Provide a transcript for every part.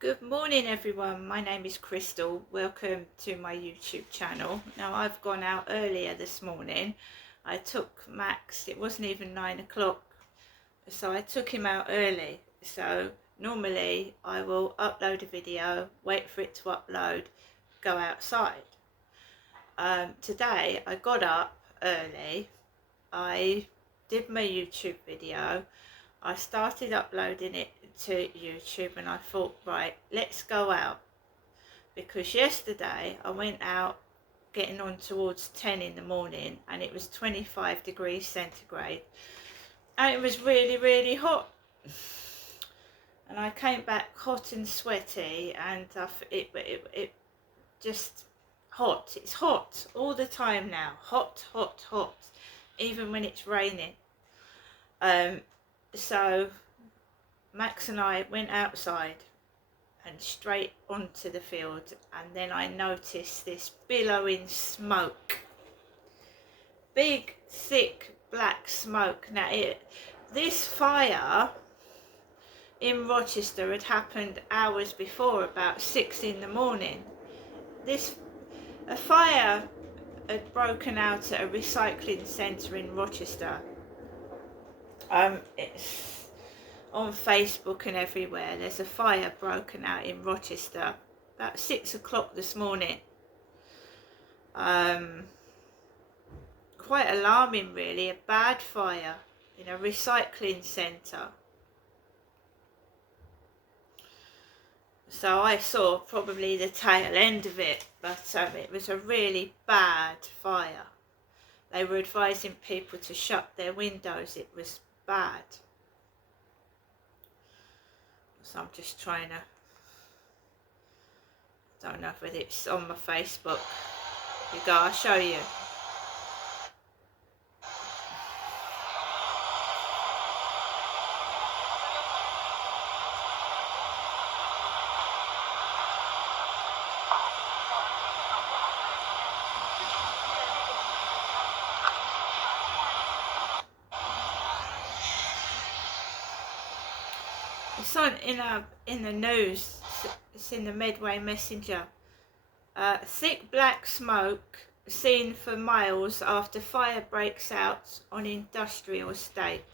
Good morning everyone, my name is Crystal. Welcome to my YouTube channel. Now I've gone out earlier this morning. I took Max, it wasn't even 9 o'clock, so I took him out early. So normally I will upload a video, wait for it to upload, go outside. Today I got up early, I did my YouTube video, I started uploading it to YouTube and I thought, right, let's go out, because yesterday I went out getting on towards 10 in the morning and it was 25 degrees centigrade and it was really hot, and I came back hot and sweaty, and it just hot. It's hot all the time now, hot, even when it's raining. So Max and I went outside and straight onto the field, and then I noticed this billowing smoke, big thick black smoke. Now this fire in Rochester had happened hours before, about 6 in the morning. A fire had broken out at a recycling centre in Rochester. It's on Facebook and everywhere. There's a fire broken out in Rochester about 6 o'clock this morning. Quite alarming really, a bad fire in a recycling centre. So I saw probably the tail end of it, but it was a really bad fire. They were advising people to shut their windows, it was bad. So I'm just trying to, don't know whether it's on my Facebook. Here you go, I'll show you. It's on in the news. It's in the Medway Messenger. Thick black smoke seen for miles after fire breaks out on industrial estate.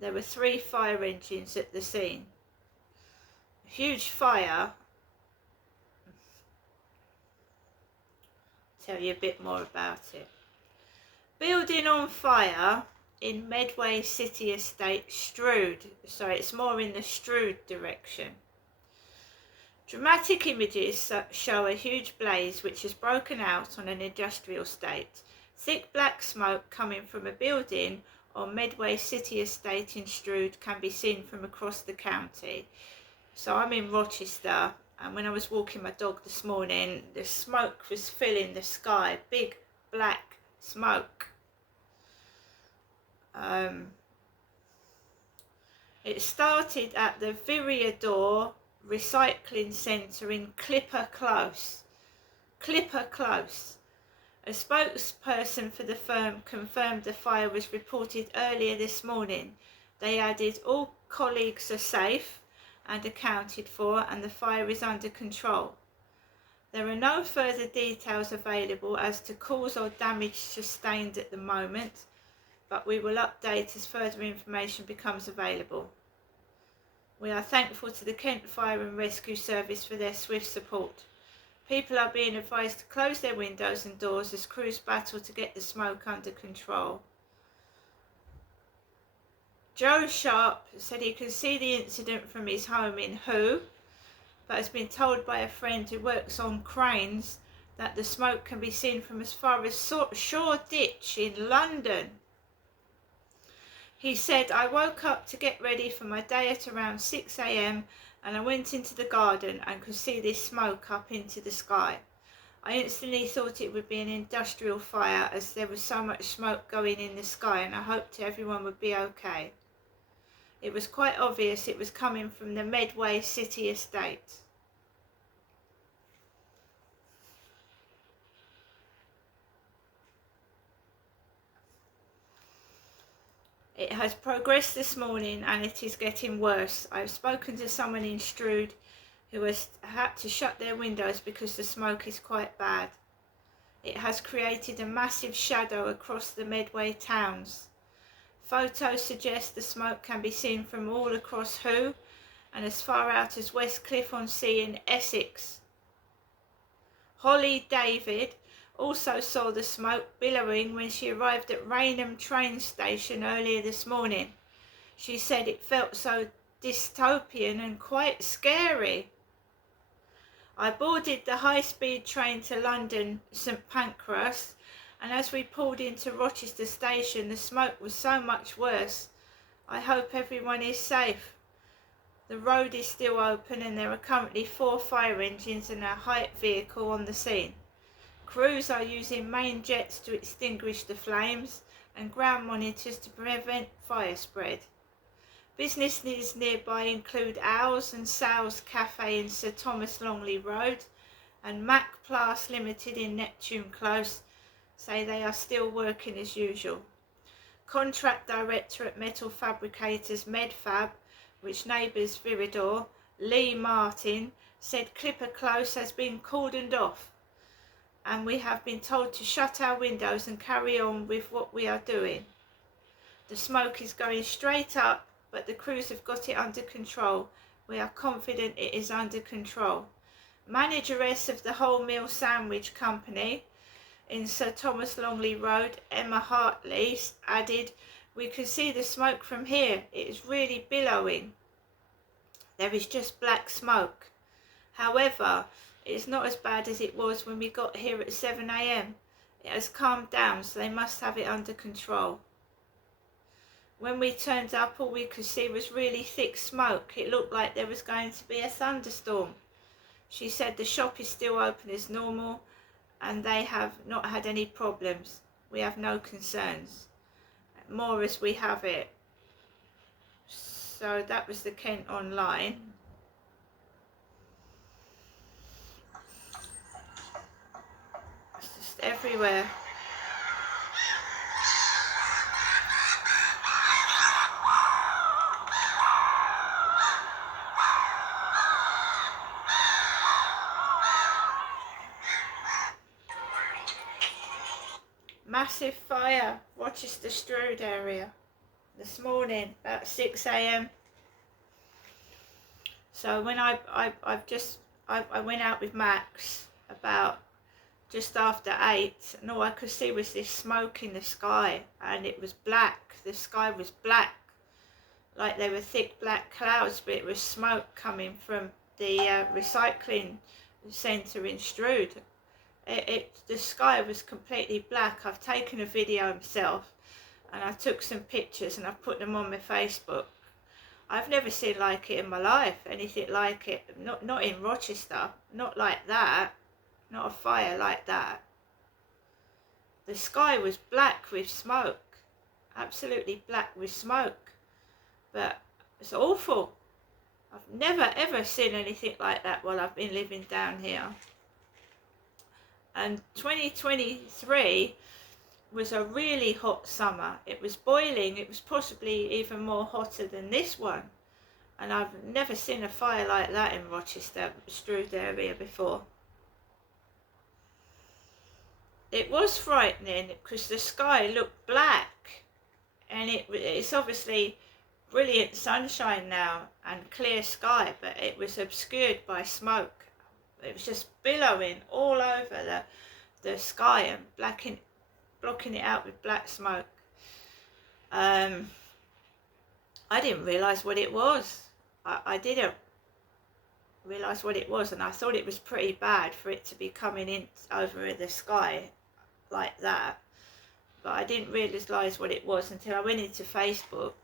There were 3 fire engines at the scene. A huge fire. I'll tell you a bit more about it. Building on fire in Medway City Estate, Strood. So it's more in the Strood direction. Dramatic images show a huge blaze which has broken out on an industrial estate. Thick black smoke coming from a building on Medway City Estate in Strood can be seen from across the county. So I'm in Rochester, and when I was walking my dog this morning, the smoke was filling the sky, big black smoke. It started at the Viriador Recycling Centre in Clipper Close. A spokesperson for the firm confirmed the fire was reported earlier this morning. They added, all colleagues are safe and accounted for, and the fire is under control. There are no further details available as to cause or damage sustained at the moment, but we will update as further information becomes available. We are thankful to the Kent Fire and Rescue Service for their swift support. People are being advised to close their windows and doors as crews battle to get the smoke under control. Joe Sharp said he can see the incident from his home in Hoo, but has been told by a friend who works on cranes that the smoke can be seen from as far as Shoreditch in London. He said, I woke up to get ready for my day at around 6 AM and I went into the garden and could see this smoke up into the sky. I instantly thought it would be an industrial fire as there was so much smoke going in the sky, and I hoped everyone would be okay. It was quite obvious it was coming from the Medway City Estate. It has progressed this morning and it is getting worse. I've spoken to someone in Strood who has had to shut their windows because the smoke is quite bad. It has created a massive shadow across the Medway towns. Photos suggest the smoke can be seen from all across Hoo and as far out as Westcliff-on-Sea in Essex. Holly David also saw the smoke billowing when she arrived at Rainham train station earlier this morning. She said it felt so dystopian and quite scary. I boarded the high-speed train to London St Pancras, and as we pulled into Rochester station the smoke was so much worse. I hope everyone is safe. The road is still open and there are currently 4 fire engines and a Hyatt vehicle on the scene. Crews are using main jets to extinguish the flames and ground monitors to prevent fire spread. Businesses nearby include Owls and Sal's Cafe in Sir Thomas Longley Road and Mac Plas Limited in Neptune Close say they are still working as usual. Contract Director at Metal Fabricators Medfab, which neighbours Viridor, Lee Martin, said Clipper Close has been cordoned off and we have been told to shut our windows and carry on with what we are doing. The smoke is going straight up, but the crews have got it under control. We are confident it is under control. Manageress of the Wholemeal Sandwich Company in Sir Thomas Longley Road, Emma Hartley, added, "We can see the smoke from here. It is really billowing. There is just black smoke. However, it is not as bad as it was when we got here at 7 AM. It has calmed down, so they must have it under control. When we turned up, all we could see was really thick smoke. It looked like there was going to be a thunderstorm." She said the shop is still open as normal and they have not had any problems. We have no concerns. More as we have it. So that was the Kent Online. It's just everywhere. Massive fire, Rochester Strood area, this morning about 6 AM. So when I went out with Max about just after 8, and all I could see was this smoke in the sky, and it was black. The sky was black, like there were thick black clouds, but it was smoke coming from the recycling centre in Strood. The sky was completely black. I've taken a video myself and I took some pictures and I've put them on my Facebook. I've never seen like it in my life, anything like it, not in Rochester, not like that, not a fire like that. The sky was black with smoke, absolutely black with smoke, but it's awful. I've never ever seen anything like that while I've been living down here. And 2023 was a really hot summer. It was boiling. It was possibly even more hotter than this one. And I've never seen a fire like that in Rochester, Strood area before. It was frightening because the sky looked black. And it's obviously brilliant sunshine now and clear sky, but it was obscured by smoke. It was just billowing all over the sky and blocking it out with black smoke. I didn't realise what it was. I didn't realise what it was, and I thought it was pretty bad for it to be coming in over the sky like that. But I didn't realise what it was until I went into Facebook,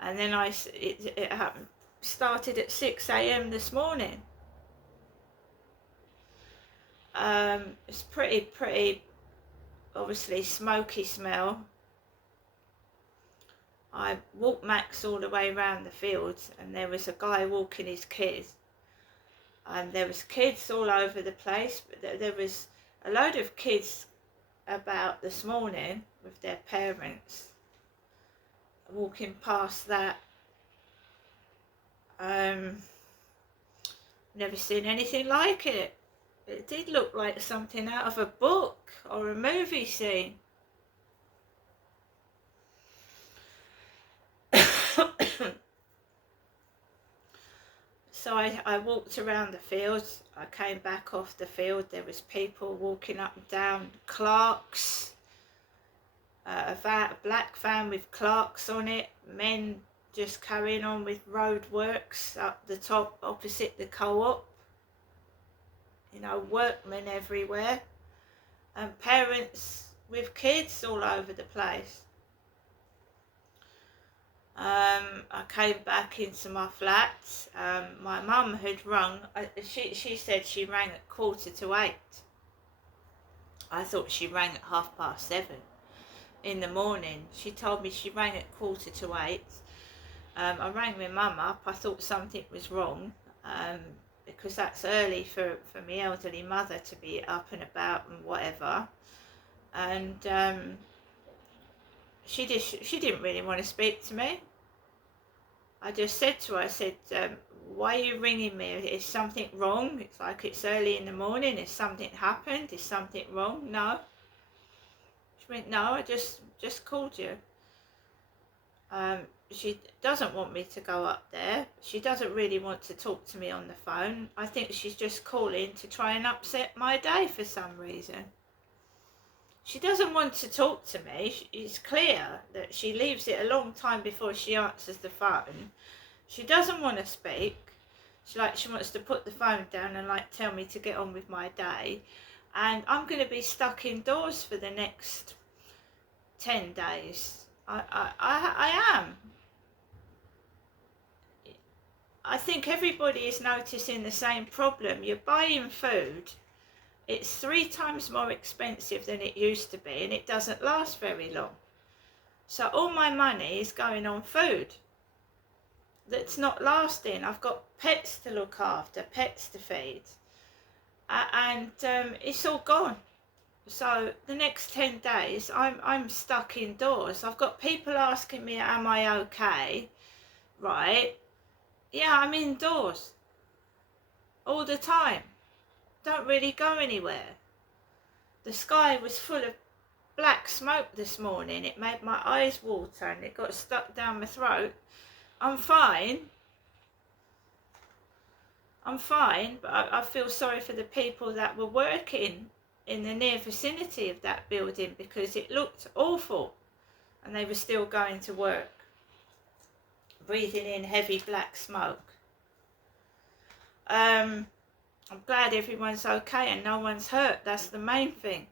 and then it happened. Started at 6 AM this morning. It's pretty obviously smoky smell. I walked Max all the way around the fields and there was a guy walking his kids, and there was kids all over the place, but there was a load of kids about this morning with their parents walking past that. Never seen anything like it. It did look like something out of a book or a movie scene. So I walked around the fields. I came back off the field. There was people walking up and down. Clarks, a black van with Clarks on it. Men just carrying on with road works up the top opposite the co-op. You know, workmen everywhere. And parents with kids all over the place. I came back into my flat. My mum had rung. She said she rang at 7:15. I thought she rang at 7:30 in the morning. She told me she rang at 7:45. I rang my mum up. I thought something was wrong, because that's early for my elderly mother to be up and about and whatever. And she didn't really want to speak to me. I just said to her, I said, why are you ringing me? Is something wrong? It's like it's early in the morning. Has something happened? Is something wrong? No. She went, no, I just called you. She doesn't want me to go up there. She doesn't really want to talk to me on the phone. I think she's just calling to try and upset my day for some reason. She doesn't want to talk to me. It's clear that she leaves it a long time before she answers the phone. She doesn't want to speak. She wants to put the phone down and tell me to get on with my day. And I'm going to be stuck indoors for the next 10 days. I am. I think everybody is noticing the same problem. You're buying food. It's 3 times more expensive than it used to be, and it doesn't last very long. So all my money is going on food that's not lasting. I've got pets to look after, pets to feed, and it's all gone. So the next 10 days, I'm stuck indoors. I've got people asking me, am I okay? Right? Yeah, I'm indoors all the time. Don't really go anywhere. The sky was full of black smoke this morning. It made my eyes water and it got stuck down my throat. I'm fine, but I feel sorry for the people that were working in the near vicinity of that building, because it looked awful and they were still going to work, breathing in heavy black smoke. I'm glad everyone's okay and no one's hurt. That's the main thing.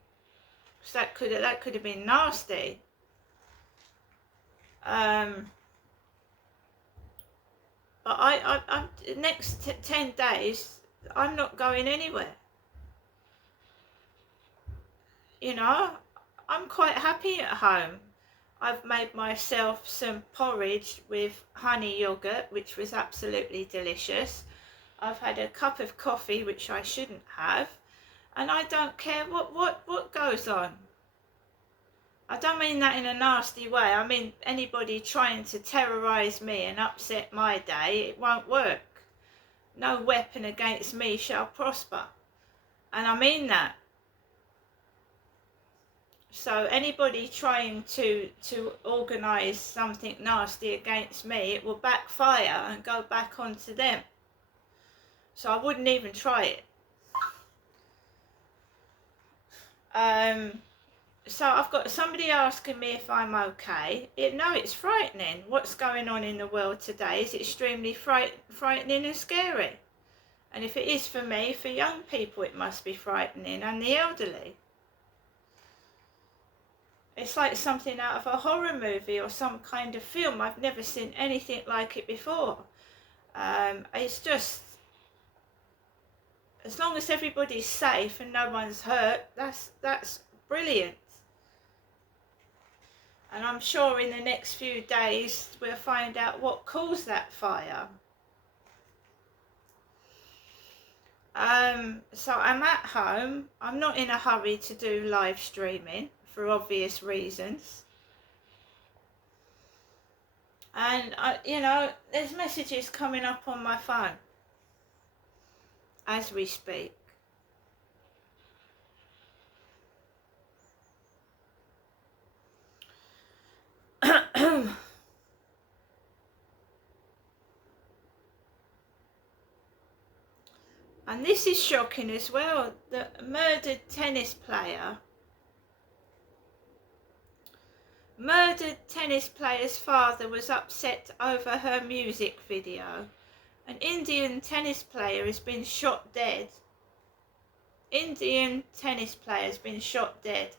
So that could have been nasty. But I'm next 10 days, I'm not going anywhere. You know, I'm quite happy at home. I've made myself some porridge with honey yogurt, which was absolutely delicious. I've had a cup of coffee, which I shouldn't have, and I don't care what goes on. I don't mean that in a nasty way. I mean anybody trying to terrorise me and upset my day, it won't work. No weapon against me shall prosper. And I mean that. So anybody trying to organise something nasty against me, it will backfire and go back onto them. So I wouldn't even try it. So I've got somebody asking me if I'm okay. No, it's frightening. What's going on in the world today is extremely frightening and scary. And if it is for me, for young people, it must be frightening, and the elderly. It's like something out of a horror movie or some kind of film. I've never seen anything like it before. It's just, as long as everybody's safe and no one's hurt, that's brilliant. And I'm sure in the next few days we'll find out what caused that fire. So I'm at home. I'm not in a hurry to do live streaming for obvious reasons. And you know, there's messages coming up on my phone. as we speak. And this is shocking as well. The murdered tennis player's father was upset over her music video. An Indian tennis player has been shot dead. Indian tennis player has been shot dead.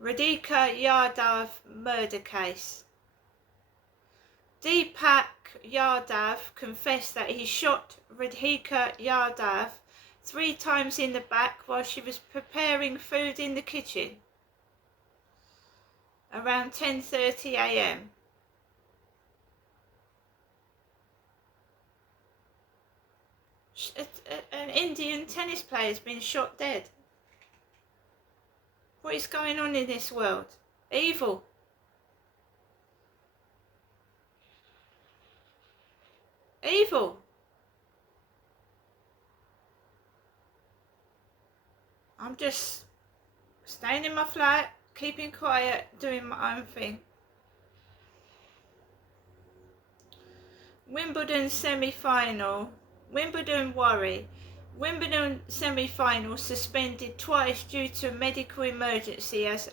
Radhika Yadav murder case. Deepak Yadav confessed that he shot Radhika Yadav 3 times in the back while she was preparing food in the kitchen around 10:30 a.m. An Indian tennis player has been shot dead. What is going on in this world? Evil. Evil. I'm just staying in my flat, keeping quiet, doing my own thing. Wimbledon semi-final. Wimbledon worry. Wimbledon semi-final suspended twice due to a medical emergency as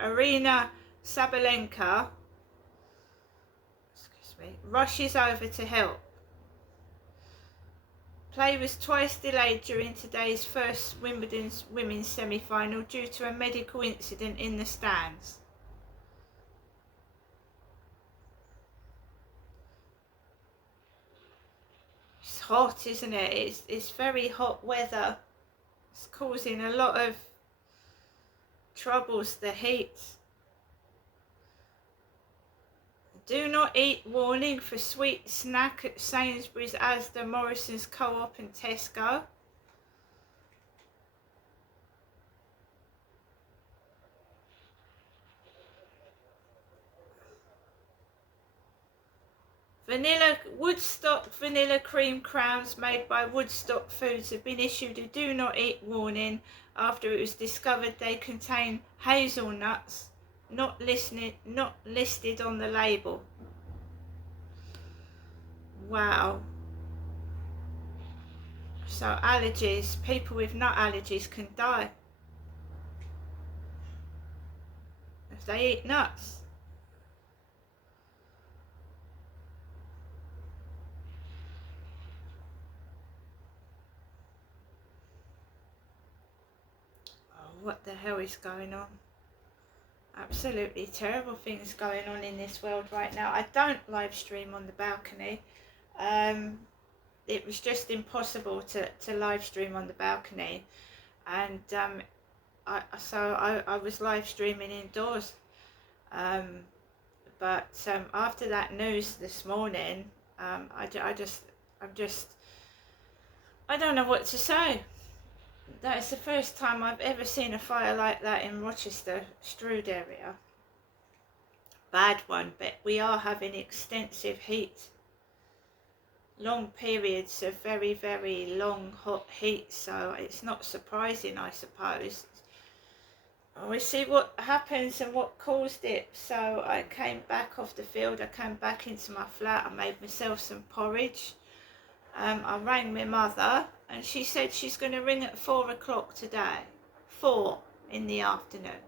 Arina Sabalenka rushes over to help. Play was twice delayed during today's first Wimbledon women's semi-final due to a medical incident in the stands. It's hot, isn't it? It's very hot weather. It's causing a lot of troubles, the heat. Do not eat warning for sweet snack at Sainsbury's, Asda, Morrison's, Co-op and Tesco. Woodstock vanilla cream crowns made by Woodstock Foods have been issued a do not eat warning after it was discovered they contain hazelnuts not listed on the label. Wow. So allergies, people with nut allergies can die if they eat nuts. Oh, what the hell is going on? Absolutely terrible things going on in this world right now. I don't live stream on the balcony. It was just impossible to live stream on the balcony, and I was live streaming indoors. But after that news this morning, I don't know what to say. That is the first time I've ever seen a fire like that in Rochester, Strood area. Bad one, but we are having extensive heat. Long periods of very, very long hot heat, so it's not surprising, I suppose. We see what happens and what caused it. So I came back off the field, I came back into my flat, I made myself some porridge. I rang my mother and she said she's going to ring at 4 o'clock today. 4 in the afternoon.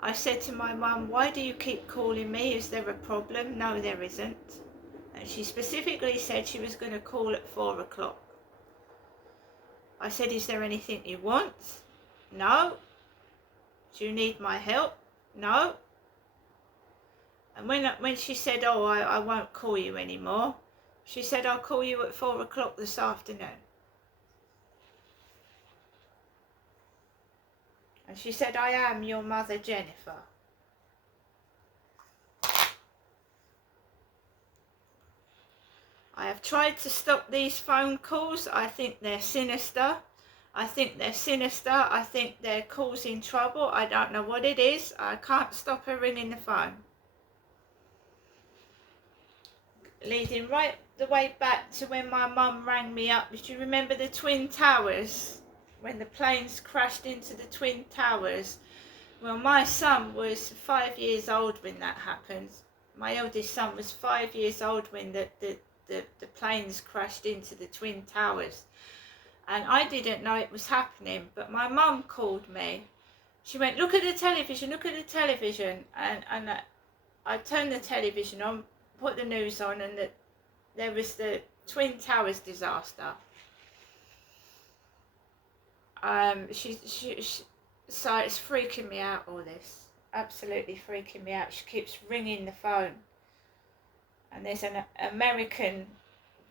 I said to my mum, why do you keep calling me? Is there a problem? No, there isn't. And she specifically said she was going to call at 4 o'clock. I said, is there anything you want? No. Do you need my help? No. And when she said, oh, I won't call you anymore, she said, I'll call you at 4 o'clock this afternoon. And she said, I am your mother, Jennifer. I have tried to stop these phone calls. I think they're sinister. I think they're causing trouble. I don't know what it is. I can't stop her ringing the phone. leading right the way back to when my mum rang me up. Do you remember the Twin Towers? When the planes crashed into the Twin Towers? Well, my son was 5 years old when that happened. My eldest son was 5 years old when the planes crashed into the Twin Towers. And I didn't know it was happening, but my mum called me. She went, look at the television, look at the television. And I turned the television on, put the news on, and there was the Twin Towers disaster. So it's freaking me out, all this. Absolutely freaking me out. She keeps ringing the phone. And there's an American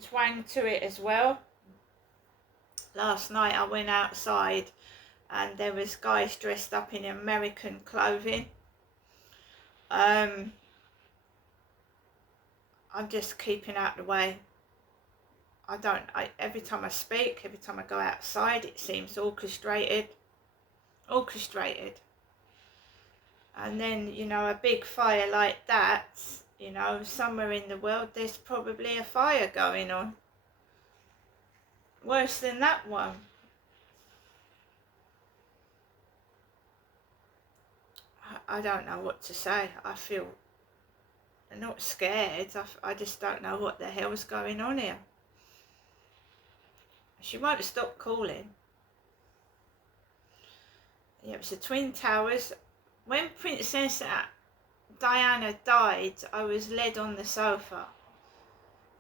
twang to it as well. Last night I went outside and there was guys dressed up in American clothing. I'm just keeping out the way. Every time I speak, every time I go outside, it seems orchestrated. And then, you know, a big fire like that, you know, somewhere in the world there's probably a fire going on. Worse than that one. I don't know what to say. I feel not scared. I just don't know what the hell's going on here. She won't stop calling. Yeah, it was the Twin Towers. When Princess Diana died, I was led on the sofa.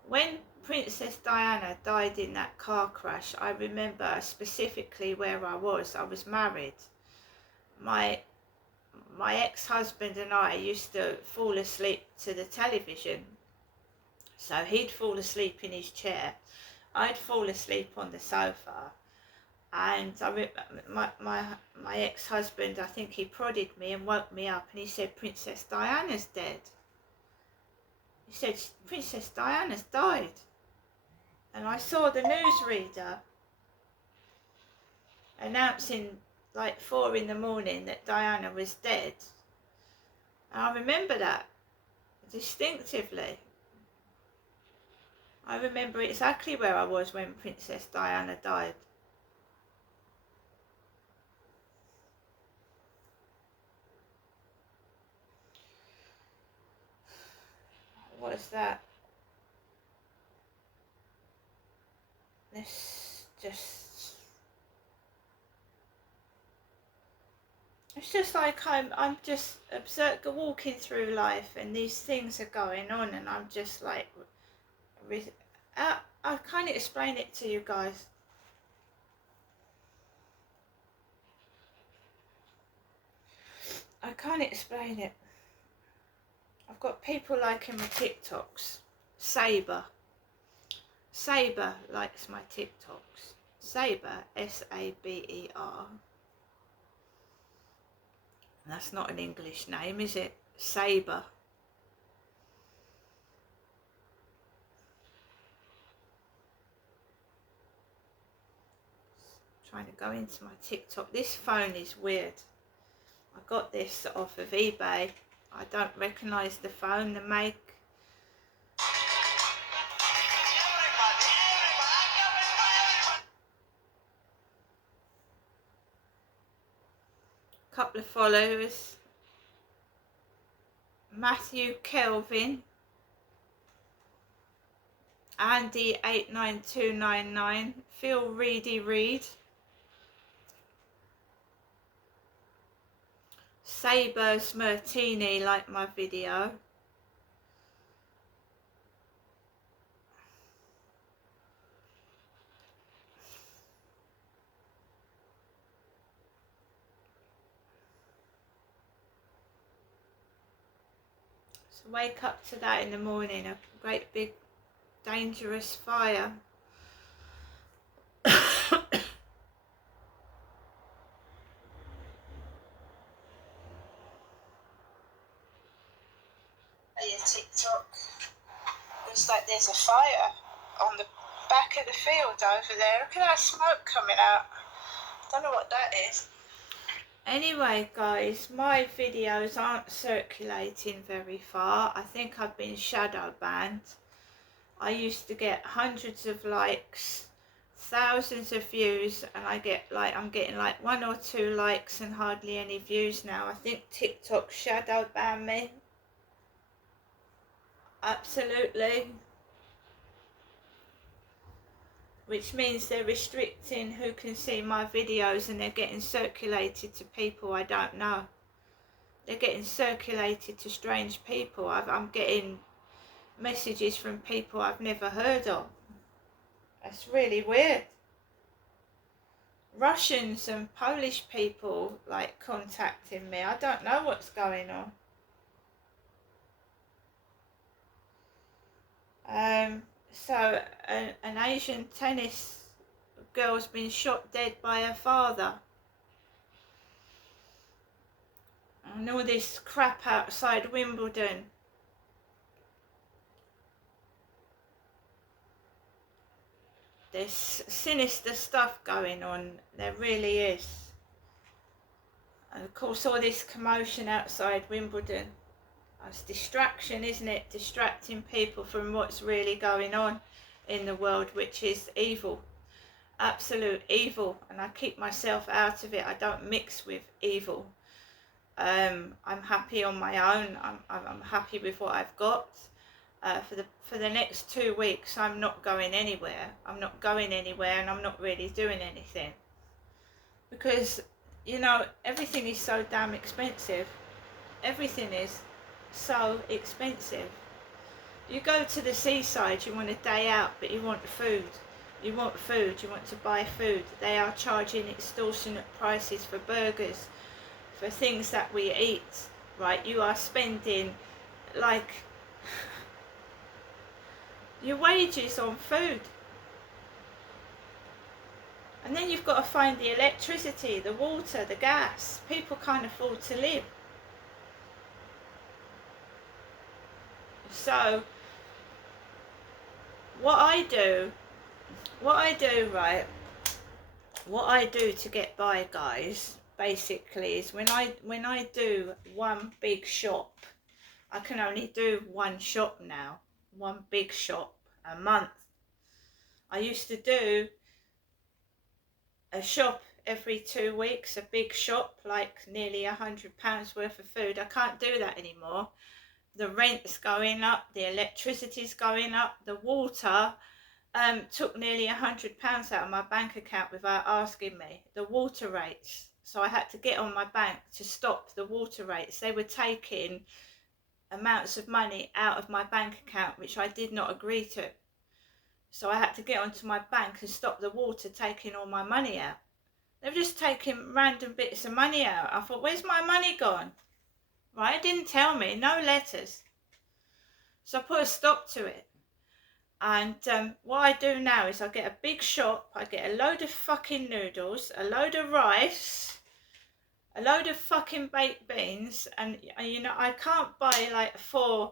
When Princess Diana died in that car crash, I remember specifically where I was. I was married. My ex-husband and I used to fall asleep to the television. So he'd fall asleep in his chair. I'd fall asleep on the sofa. And my ex-husband, I think he prodded me and woke me up, and he said, Princess Diana's dead. He said, Princess Diana's died. And I saw the newsreader announcing like 4 in the morning that Diana was dead. And I remember that distinctively. I remember exactly where I was when Princess Diana died. What is that? It's just like I'm just walking through life, and these things are going on, and I'm just like, I can't explain it to you guys. I can't explain it. I've got people liking my TikToks. Saber likes my TikToks. Saber, S-A-B-E-R. That's not an English name, is it? Saber. Trying to go into my TikTok. This phone is weird. I got this off of eBay. I don't recognise the phone, the make. Couple of followers. Matthew Kelvin. Andy 89299. Phil Reed. Sabers Martini like my video. So wake up to that in the morning, a great big dangerous fire. TikTok. Looks like there's a fire on the back of the field over there. Look at that smoke coming out. Don't know what that is. Anyway guys, my videos aren't circulating very far. I think I've been shadow banned. I used to get hundreds of likes, thousands of views, and I'm getting like 1 or 2 likes and hardly any views now. I think TikTok shadow banned me. Absolutely. Which means they're restricting who can see my videos, and they're getting circulated to people I don't know. They're getting circulated to strange people. I'm getting messages from people I've never heard of. That's really weird. Russians and Polish people like contacting me. I don't know what's going on. So an Asian tennis girl's been shot dead by her father. And all this crap outside Wimbledon. There's sinister stuff going on. There really is. And of course all this commotion outside Wimbledon. It's distraction, isn't it? Distracting people from what's really going on in the world, which is evil. Absolute evil. And I keep myself out of it. I don't mix with evil. I'm happy on my own. I'm happy with what I've got. For the next 2 weeks, I'm not going anywhere. I'm not going anywhere, and I'm not really doing anything. Because, you know, everything is so damn expensive. Everything is so expensive. You go to the seaside, you want a day out, but you want food. You want food, you want to buy food. They are charging extortionate prices for burgers, for things that we eat, right? You are spending like your wages on food. And then you've got to find the electricity, the water, the gas. People can't afford to live. So what I do, right, what I do to get by, guys, basically is when I do one big shop, I can only do one shop now, one big shop a month. I used to do a shop every 2 weeks, a big shop, like nearly £100 worth of food. I can't do that anymore. The rent's going up, the electricity's going up, the water took nearly £100 out of my bank account without asking me, the water rates. So I had to get on my bank to stop the water rates. They were taking amounts of money out of my bank account which I did not agree to. So I had to get onto my bank and stop the water taking all my money out. They were just taking random bits of money out. I thought, where's my money gone? Right, it didn't tell me, no letters. So I put a stop to it. And what I do now is I get a big shop, I get a load of fucking noodles, a load of rice, a load of fucking baked beans, and you know, I can't buy like 4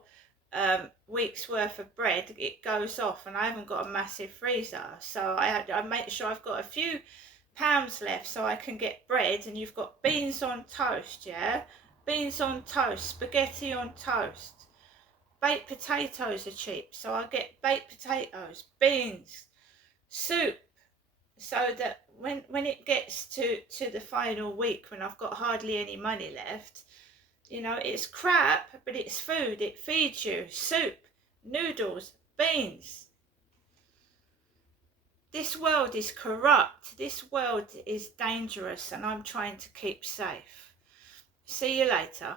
weeks worth of bread. It goes off, and I haven't got a massive freezer, so I make sure I've got a few pounds left so I can get bread. And you've got beans on toast, yeah? Beans on toast, spaghetti on toast. Baked potatoes are cheap, so I get baked potatoes, beans, soup, so that when it gets to the final week, when I've got hardly any money left, you know, it's crap, but it's food. It feeds you. Soup, noodles, beans. This world is corrupt. This world is dangerous, and I'm trying to keep safe. See you later.